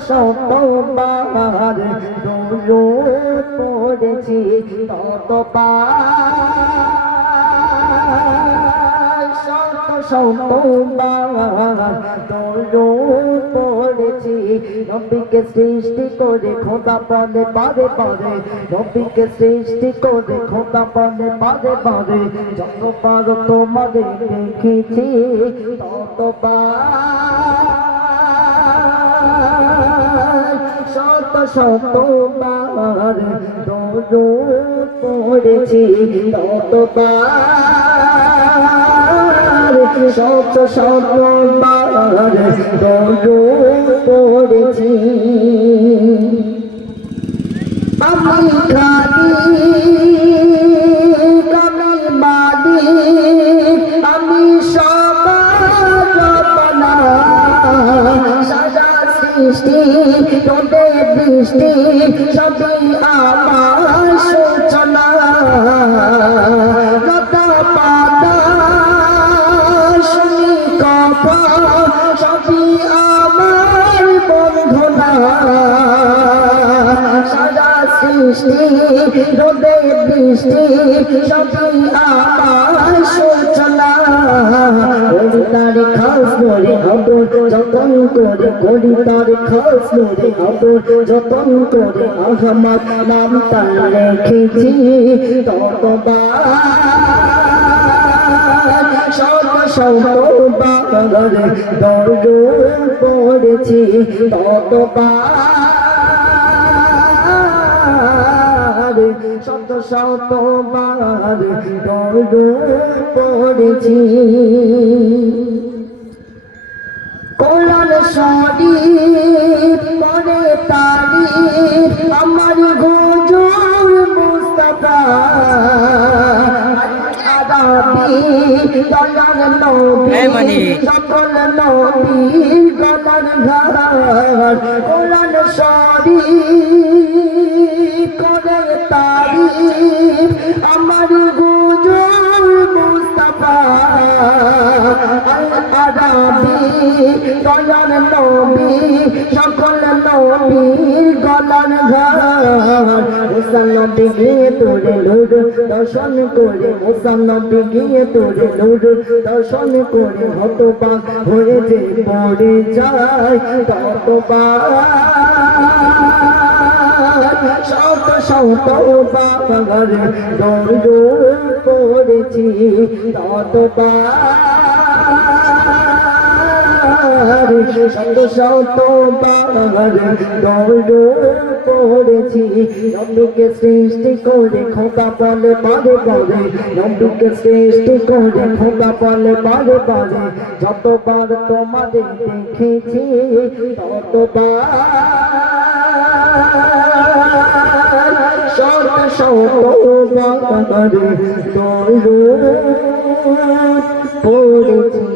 শতবার দরুদ পড়েছি ততবার শতবার দরুদ পড়েছি নবীকে সৃষ্টি করে খোদা বলে পারে পারে নবীকে সৃষ্টি করে খোদা বলে পারে পারে যতবার তোমাদের দেখেছি ততবার শতবার দরুদ পড়েছি ততবার শতবার দরুদ পড়েছি আমি খালি কামিল মালিক আমি সমাজপনা সারা সৃষ্টি তোদের বৃষ্টি সবই আমার সূচনা লতা পাতা শুনি কথা সবই আমার বন্ধনা সারা সৃষ্টি রোদে বৃষ্টি সবই আমার সূচনা তার খাস করে আদর যতন করে করি তার খাস করে আদর যতন করে আহমদ নাম তার রেখেছি ততবার শতবার দরুদ পড়েছি ততবার শতবার দরুদ পড়েছি কোরআন শরীফ পড়ে তারিফ আমার হুজুর মুস্তাফা আদাবি দয়ার নবী সকল নবীর গলার ঘর কোরআন শরীফ পড়ে তারিফ আমার হুজুর মুস্তাফা আদাবি দয়ার নবী সকল নবীর গলার ঘর মুসা নবী গিয়ে তোরে লুড দর্শন করে মুসা নবী গিয়ে তোরে লুড দর্শন করে হতবাক হয়ে যে পড়ে যায় ততবার শতবার দরুদ পড়েছি ততবার শতবার দরুদ পড়েছি নবীকে সৃষ্টি করে খোদা বলে পারে পারে নবীকে সৃষ্টি করে খোদা বলে পারে পারে যতবার তোমাদের দেখেছি ততবার শতবার দরুদ পড়েছি